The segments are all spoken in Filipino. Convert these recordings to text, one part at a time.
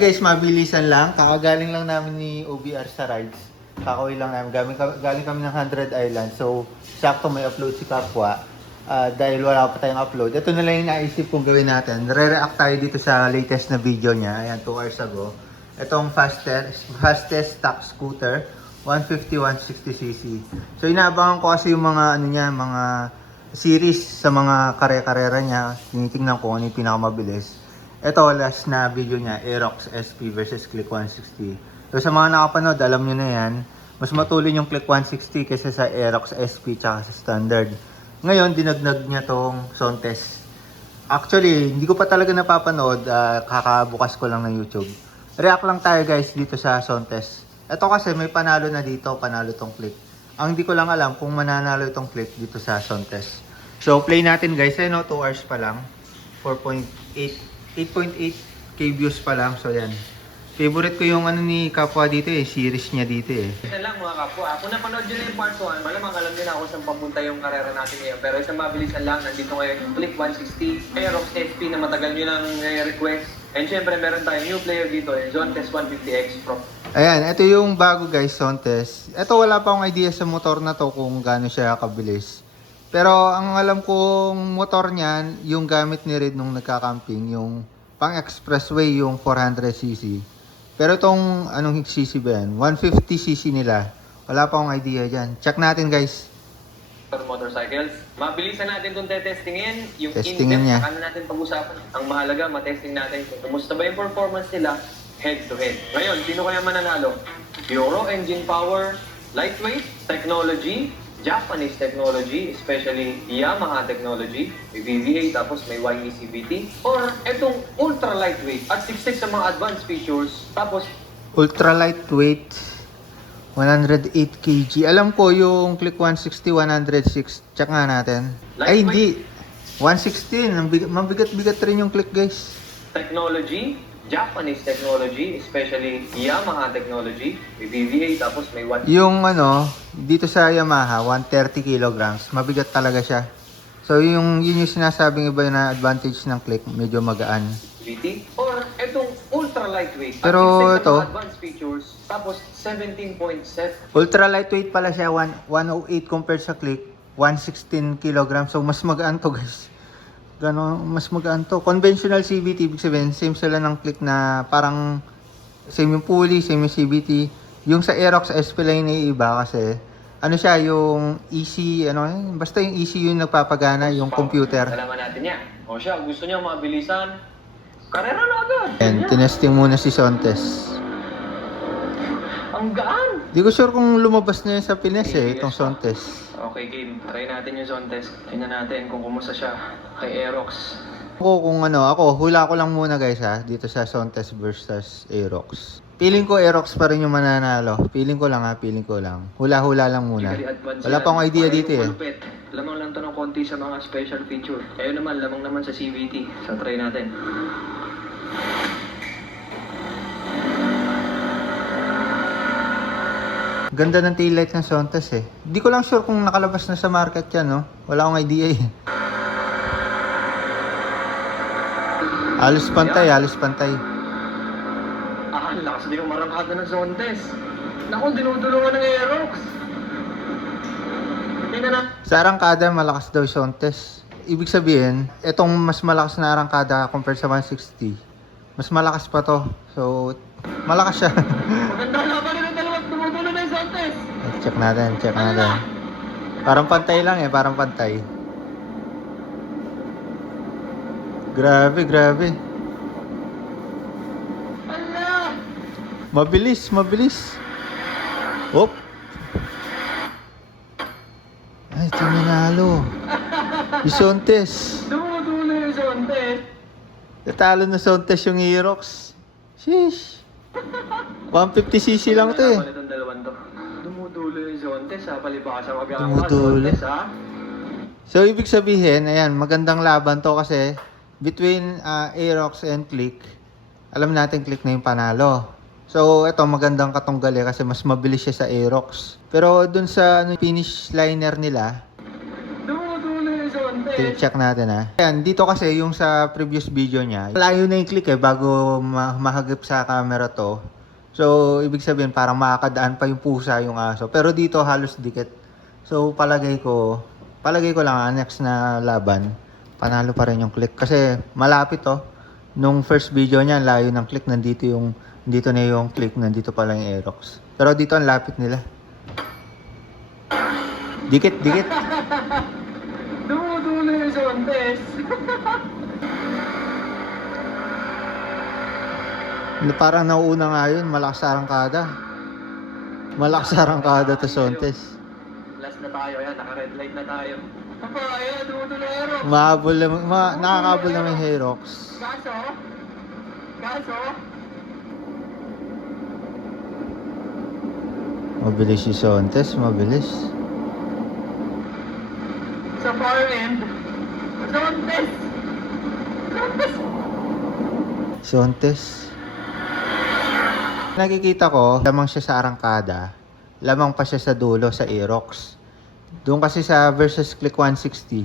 Guys, mabilisan lang. Kakagaling lang namin ni OBR sa rides. Kakawin lang namin. Galing kami ng 100 Island. So, sakto may upload si Kapwa. Dahil wala pa tayong upload. Ito na lang yung naisip kong gawin natin. Re-react tayo dito sa latest na video niya. Ayan, 2 hours ago. Itong fastest stock scooter. 150, 160cc. So, inaabangan ko kasi yung mga, mga series sa mga kare-karera niya. Tinitingnan ko ano yung pinakamabilis. Ito, last na video niya, Aerox SP versus Click 160. So sa mga nakapanood, alam nyo na yan, mas matulin yung Click 160 kaysa sa Aerox SP tsaka sa Standard. Ngayon, dinagnag niya tong Sontes. Actually, hindi ko pa talaga napapanood, kakabukas ko lang ng YouTube. React lang tayo guys dito sa Sontes. Ito kasi may panalo na dito, panalo tong Click. Ang hindi ko lang alam kung mananalo itong Click dito sa Sontes. So play natin guys, 2 hours pa lang. 8.8k views pa lang. So yan. Favorite ko yung ni Kapwa dito series niya dito Isa lang mga kapwa. Kung napanood nyo na yung part 1, malamang alam nyo na kung saan papunta yung karera natin ngayon. Pero isang mabilisan lang, nandito ngayon yung Click 160, Aerox SP na matagal nyo nang request. And syempre meron tayong new player dito, yung Zontes 150X Pro. Ayan, ito yung bago guys, Sontes. Ito wala pa akong idea sa motor na to kung gaano siya kabilis. Pero ang alam kong motor niyan, yung gamit ni Red nung nagka-camping, yung pang expressway, yung 400cc. Pero itong anong cc ba yan? 150cc nila. Wala pa akong idea dyan. Check natin guys. Motorcycles. Mabilisan natin itong tetestingin. Yung Testingin niya. in-depth, natin pag-usapan. Ang mahalaga, matesting natin kung kumusta ba yung performance nila head to head. Ngayon, sino kaya mananalo? Euro engine power, lightweight, technology, Japanese technology, especially Yamaha technology, may VVA tapos may YECVT, or etong ultra lightweight at 66 sa mga advanced features, tapos Ultra lightweight, 108 kg. Alam ko yung Click 160, 106. Check nga natin. Ay, hindi. 116. Mabigat-bigat rin yung Click, guys. technology, Japanese technology, especially Yamaha technology, may VVA tapos may Yung dito sa Yamaha, 130 kilograms. Mabigat talaga siya. So, yun yung sinasabing iba na advantage ng Click. Medyo magaan. YECVT, or etong ultra lightweight Pero at 66 sa ito, mga advanced features, tapos 17.7 ultra lightweight pala siya, 108 compared sa Click, 116 kilograms. So, mas magaan to, guys. Mas magaan to. Conventional CVT, ibig sabihin, same sila ng Click na parang same yung pulley, same yung CVT. Yung sa Aerox SP line ay iba kasi siya, yung EC, basta yung ECU yung nagpapagana, yung computer. Alaman natin yan. O siya, gusto niya mabilisan, karera na agad. And tinesting muna si Sontes. Ang gaan! Di ko sure kung lumabas na yun sa Pinas itong Sontes. Okay, game. Try natin yung zone test. Tingnan natin kung kumusta siya kay Aerox. Ako, hula ko lang muna guys dito sa Sontes versus Aerox. Feeling ko Aerox pa rin yung mananalo. Feeling ko lang. Hula-hula lang muna. Wala pa akong idea dito Lamang lang to ng konti sa mga special feature. Kayo naman, lamang naman sa CVT. So try natin. Ganda ng taillight ng Sontes Hindi ko lang sure kung nakalabas na sa market yan, no? Wala akong idea Halos pantay. Ang lakas din yung marangkada ng zone test. Naku, dinudulungan ng Aerox. Tingnan na. Sa arangkada, malakas daw yung Sontes. Ibig sabihin, itong mas malakas na arangkada compared sa 160. Mas malakas pa to. So, malakas siya. Maganda laban nila dalawat. Dumudulong na yung zone test. Check natin. Parang pantay lang parang pantay. Grabe. Ala! Mabilis. Hop. Ay, tinanalo. Yung Sontes. Dumudulong yung zone test. Natalo na Sontes yung Aerox. Sheesh. 150cc lang to Itong dalawan to. Dumudulo yung zone test palibaka sa Dumudulo. zone test So, ibig sabihin, ayan, magandang laban to kasi between Aerox and Click, alam natin Click na yung panalo. So, ito magandang katunggali kasi mas mabilis siya sa Aerox. Pero dun sa finish liner nila, Dumudulo yung zone test. check natin ha. Ayan, dito kasi yung sa previous video niya, layo na yung click bago mahagip sa camera to. So, ibig sabihin parang makakadaan pa yung pusa yung aso. Pero dito halos dikit. So, palagay ko lang next na laban, panalo pa rin yung click. Kasi malapit to. Nung first video niya, layo ng click. Dito na yung click, nandito pala yung Aerox. Pero dito ang lapit nila. Dikit. Dumudulo yung Zontes. Parang nauuna nga yun, malakas sa arangkada. Malakas sa arangkada to Zontes. Last na tayo, yan. Naka-red light na tayo. Papa, ayan, dumudulo yung Aerox. Nakakabol naman yung Aerox. Gaso. Mabilis si Zontes, mabilis. Sa far end, Zontes. Nakikita ko, lamang siya sa arangkada. Lamang pa siya sa dulo, sa Aerox. Doon kasi sa versus Click 160,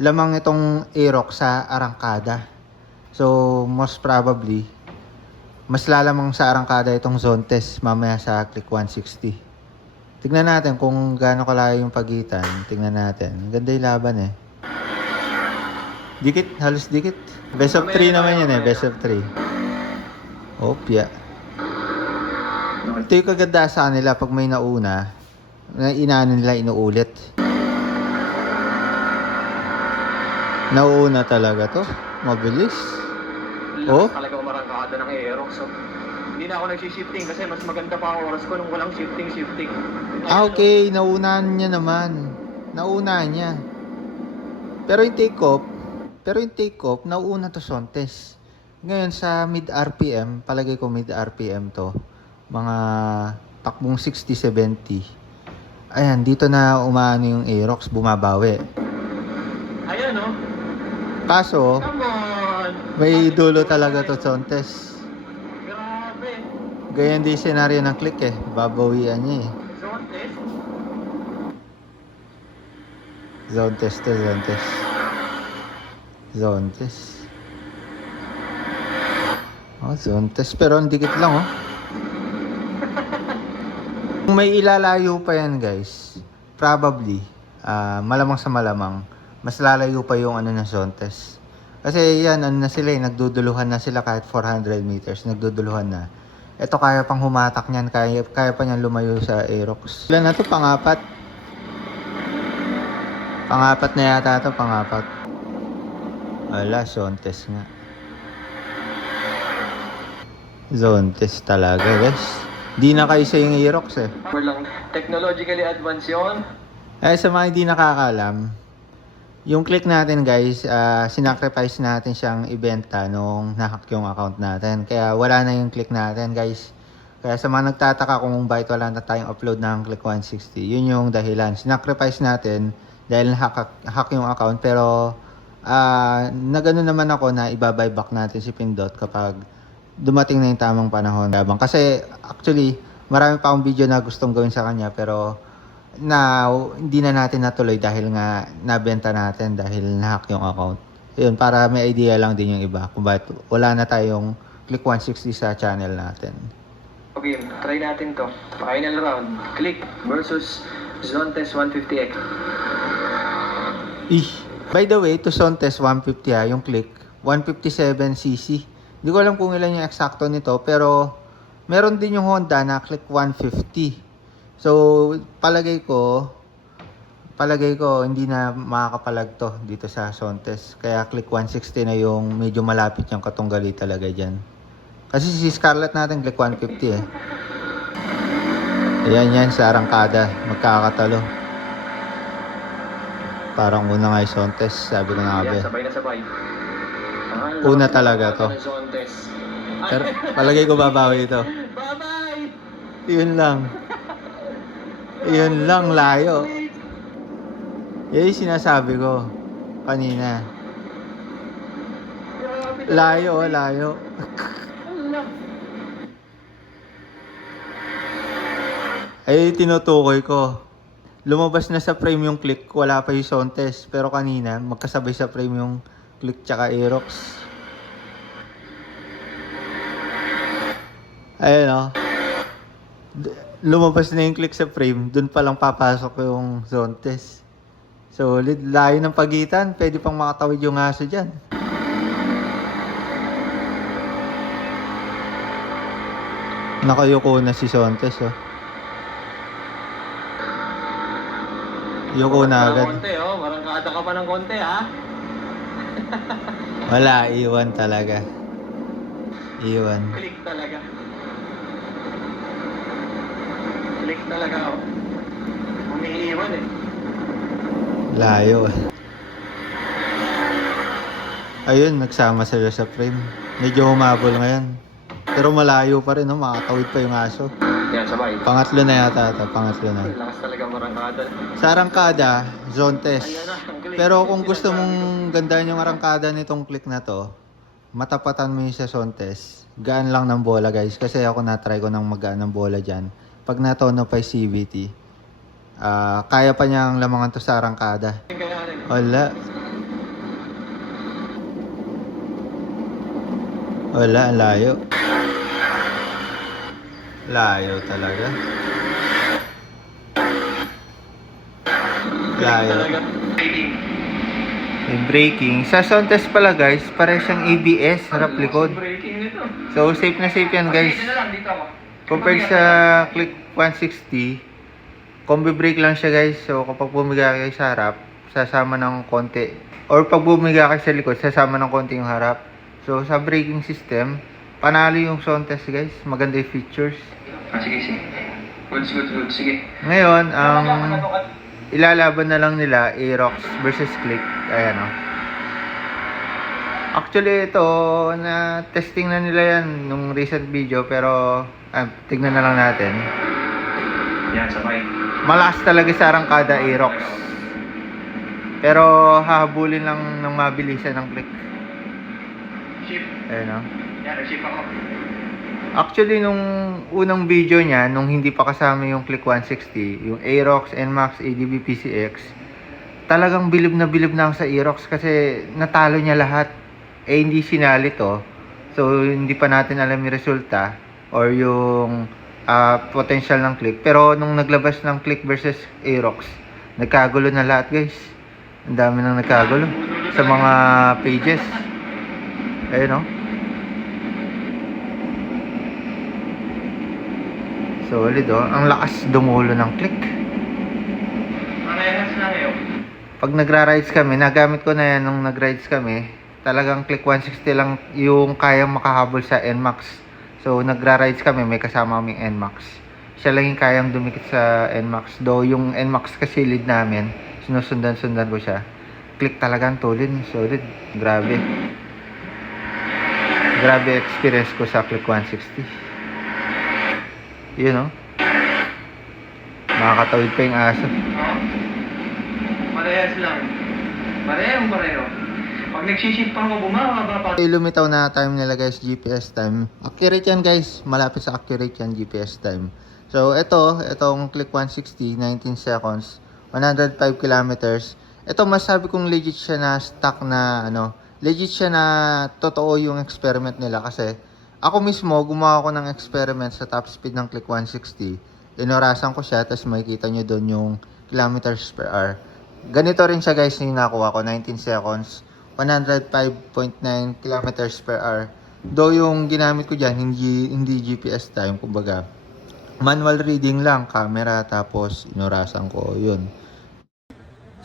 lamang itong Aerox sa arangkada. So, most probably, mas lalamang sa arangkada itong Zontes mamaya sa Click 160. Tignan natin kung gaano kalayo yung pagitan. Tignan natin. Ganda yung laban eh. Dikit, halos dikit. Best of 3 naman yun eh. Best of 3. Opya. Ito yung kaganda sa kanila pag may nauna, na inaano nila inuulit. Nauuna talaga to. Mabilis. Oh. Talaga umarangkada ng Aerox. So, hindi na ako nag-shifting kasi mas maganda pa ang oras ko nung walang shifting. Okay. Naunahan niya naman. Naunahan niya. Pero yung take off, nauuna to Zontes. Ngayon sa mid RPM, palagay ko mid RPM to. Mga takbong 60-70. Ayan, dito na umaano yung Aerox, bumabawi. Ayan, oh. Kaso, Come on. may dulo talaga to Zontes. Grabe. Ganyan din senaryo ng click eh. Babawian niya eh. Zontes. Zontes. Oh, Zontes. Pero ang dikit lang oh. Kung may ilalayo pa yan guys, probably, malamang sa malamang, mas lalayo pa yung ano ng Zontes. Kasi yan, ano na sila eh, nagduduluhan na sila kahit 400 meters, nagduduluhan na. Ito kaya pang humatak niyan, kaya pa niyan lumayo sa Aerox. Ilan na to? Pangapat? Pangapat na yata to, pangapat. Wala, Zontes nga. Zontes talaga guys. Di na kaisa yung Aerox eh. Lang technologically advanced yun. Sa mga hindi nakakalam, yung click natin guys, sinacrifice natin siyang ibenta nung nahack yung account natin. Kaya wala na yung click natin guys. Kaya sa mga nagtataka kung bakit wala na tayong upload ng Click 160, yun yung dahilan. Sinacrifice natin dahil hack yung account. Pero nagano naman ako na ibabuyback natin si Pindot kapag dumating na yung tamang panahon. Kasi actually, marami pa akong video na gustong gawin sa kanya pero hindi na natin natuloy dahil nga nabenta natin dahil nahack yung account. Yun, para may idea lang din yung iba kung bakit wala na tayong Click 160 sa channel natin. Okay, try natin to. Final round. Click versus Zontes 150X. By the way, to Zontes 150 yung click, 157cc. Hindi ko alam kung ilan yung eksakto nito, pero meron din yung Honda na Click 150. So, palagay ko hindi na makakapalag to dito sa Zontes. Kaya Click 160 na yung medyo malapit yung katunggali talaga dyan. Kasi si Scarlett natin Click 150 eh. Ayan sa arangkada, magkakatalo. Parang una nga yung Zontes, sabi ko nga ba. Sabay na sabay. Una talaga to. Pero palagay ko babawi ito. Bye-bye! Yun lang, layo. Yan yung sinasabi ko kanina. Layo. Ay, tinutukoy ko. lumabas na sa frame yung click, wala pa yung sound test. Pero kanina, magkasabay sa frame yung click tsaka Aerox. Ayun o. Lumabas na yung click sa frame, dun pa lang papasok yung sound test. Solid, layo ng pagitan, pwede pang makatawid yung aso dyan. Nakayuko na si Sontes, oh. Yuko na agad. Konti, oh. Marangkada ka pa ng konti, ha? Wala, iwan talaga. Iwan. Click talaga. Click talaga, oh. Umiiwan, eh. Layo. Ayun, nagsama sila sa frame. Medyo humabol ngayon. Pero malayo pa rin, no? Makatawid pa yung aso. Yan, sabay. Pangatlo na yata ito, pangatlo na. Lakas talaga marangkada. Sa arangkada, zone test. Ayan na, ang click. Pero kung gusto mong gandahan yung arangkada nitong click na to, matapatan mo yung sa zone test. Gaan lang ng bola, guys. Kasi ako na-try ko ng magaan ng bola dyan. Pag natono pa yung CVT, kaya pa niyang lamangan to sa arangkada. Wala. Wala, ang layo. Layo talaga. Layo. May braking. Sa sound test pala guys, pare siyang ABS, harap likod. So safe na safe yan guys. Compared sa Click 160, combi brake lang siya guys. So kapag bumiga kayo sa harap, sasama ng konti. Or pag bumiga kayo sa likod, sasama ng konti yung harap. So sa braking system, panalo yung sound test guys. Maganda yung features. Sige, sige. Good. Sige. Ngayon, ilalaban na lang nila Aerox versus Click. Ayan o. Actually, ito, na testing na nila yan nung recent video. Pero, tignan na lang natin. Yan, sabay. Malakas talaga sa arangkada Aerox. Pero, hahabulin lang ng mabilisan ng Click. Shift. Ayan o. Yan, nag-shift ako. Actually, nung unang video niya, nung hindi pa kasama yung Click 160, yung Aerox, NMAX, ADB, PCX, talagang bilib na ako sa Aerox kasi natalo niya lahat. Eh, hindi sinali to. So, hindi pa natin alam yung resulta or yung potential ng Click. Pero, nung naglabas ng Click versus Aerox, nagkagulo na lahat, guys. Ang dami nang nagkagulo sa mga pages. Ayun, no? Solid, oh. Ang lakas dumulo ng Click. Parehas na ngayon. Pag nagra-rides kami, nagamit ko na yan nung nag-rides kami, talagang Click 160 lang yung kayang makahabol sa NMAX. So, nagra-rides kami, may kasama kaming NMAX. Siya lang yung kayang dumikit sa NMAX. Though, yung NMAX kasi lead namin, sinusundan-sundan ko siya. Click talagang tulid, solid. Grabe. Grabe experience ko sa Click 160. Yun, no? Makakatawid pa yung aso. Parehas lang. Pareho. Pag nagsishift pa ako, bumaba pa. Lumitaw na time nila guys, GPS time. Accurate yan guys, malapit sa accurate yan GPS time. So itong Click 160, 19 seconds, 105 kilometers. Ito masabi kong legit siya na stock na legit siya na totoo yung experiment nila kasi ako mismo gumawa ko ng experiment sa top speed ng Click 160. Inorasan ko siya, tapos makikita nyo doon yung kilometers per hour. Ganito rin siya guys yung nakuha ko, 19 seconds, 105.9 kilometers per hour. Though yung ginamit ko dyan, hindi GPS time, kumbaga manual reading lang, camera, tapos inorasan ko, yun.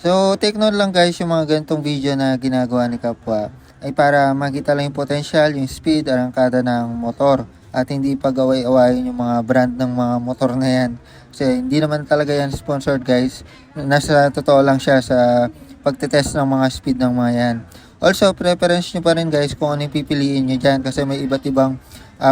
So, take note lang guys, yung mga ganitong video na ginagawa ni Kapwa ay para makita lang yung potential, yung speed, arangkada ng motor. At hindi pag-away-awayin yung mga brand ng mga motor na yan. Kasi hindi naman talaga yan sponsored guys. Nasa totoo lang siya sa pagtetest ng mga speed ng mga yan. Also, preference nyo pa rin guys kung ano yung pipiliin nyo dyan. Kasi may iba't ibang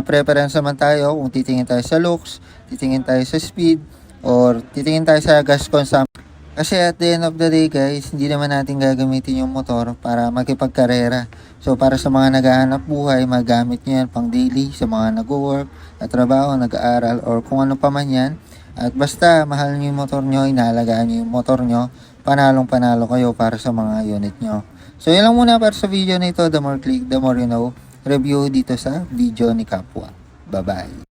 preference naman tayo. Kung titingin tayo sa looks, titingin tayo sa speed, or titingin tayo sa gas consumption. Kasi at the end of the day guys, hindi naman natin gagamitin yung motor para makipagkarera. So para sa mga naghahanap buhay, magamit nyo yan pang daily, sa mga nag-work, trabaho, nag-aaral, or kung ano pa man yan. At basta mahal nyo yung motor nyo, inaalagaan nyo yung motor nyo, panalong panalo kayo para sa mga unit nyo. So yun lang muna para sa video na ito. The more click, the more you know. Review dito sa video ni Kapwa. Bye bye.